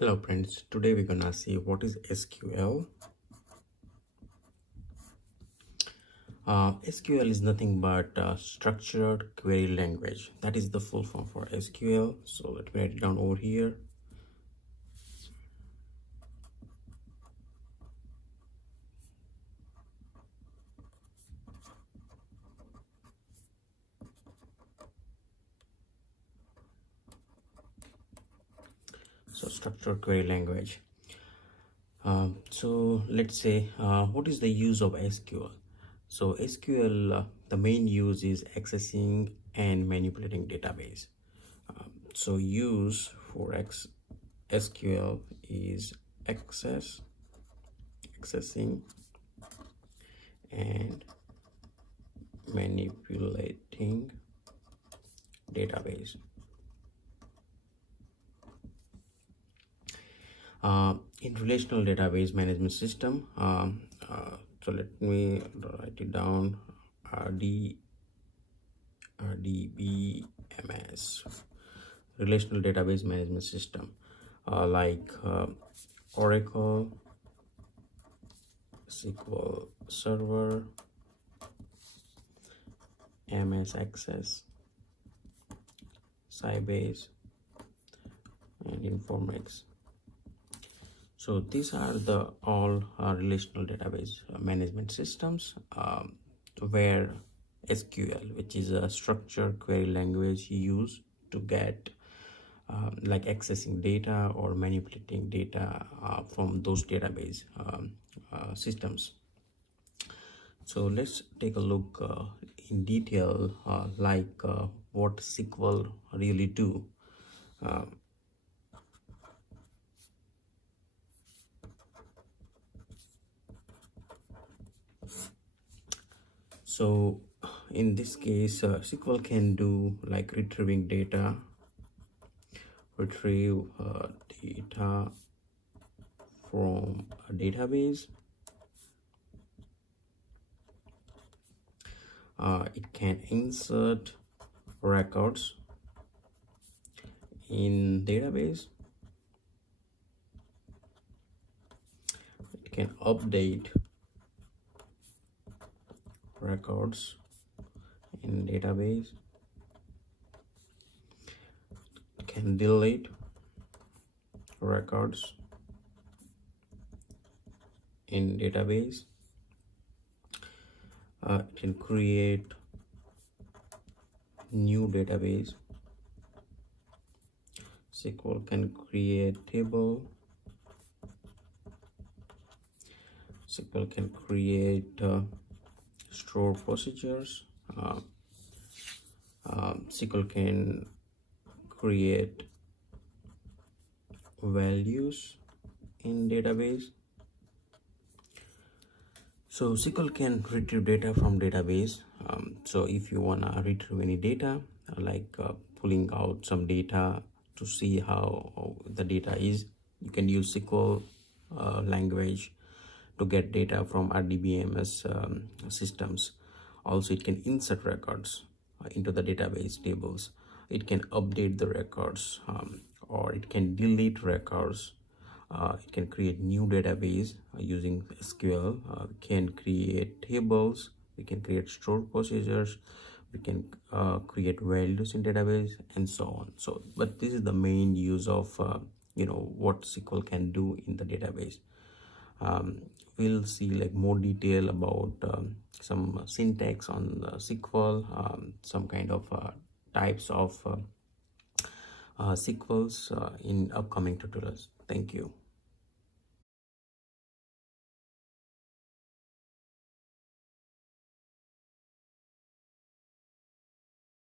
Hello friends, today we're gonna see what is SQL. SQL is nothing but structured query language. That is the full form for SQL. So let me write it down over here. So structured query language. So let's say what is the use of SQL? So SQL, the main use is accessing and manipulating database. So use for SQL is accessing and manipulating database. In Relational Database Management System, so let me write it down. RDBMS, Relational Database Management System, like Oracle, SQL Server, MS Access, Sybase, and Informix. So these are the all relational database management systems where SQL, which is a structured query language used to get like accessing data or manipulating data from those database systems. So let's take a look in detail what SQL really do. So in this case, SQL can do like retrieve data from a database. It can insert records in database. It can update records in database. It can delete records in database. It can create new database. SQL can create table. SQL can create store procedures. SQL can create values in database. So SQL can retrieve data from database. So if you wanna retrieve any data, like pulling out some data to see how the data is, you can use SQL language to get data from RDBMS systems. Also, it can insert records into the database tables. It can update the records, or it can delete records. It can create new database using SQL. We can create tables. We can create store procedures. We can create values in database and so on. So, but this is the main use of what SQL can do in the database. We'll see like more detail about some syntax on SQL, some kind of types of SQLs in upcoming tutorials. Thank you.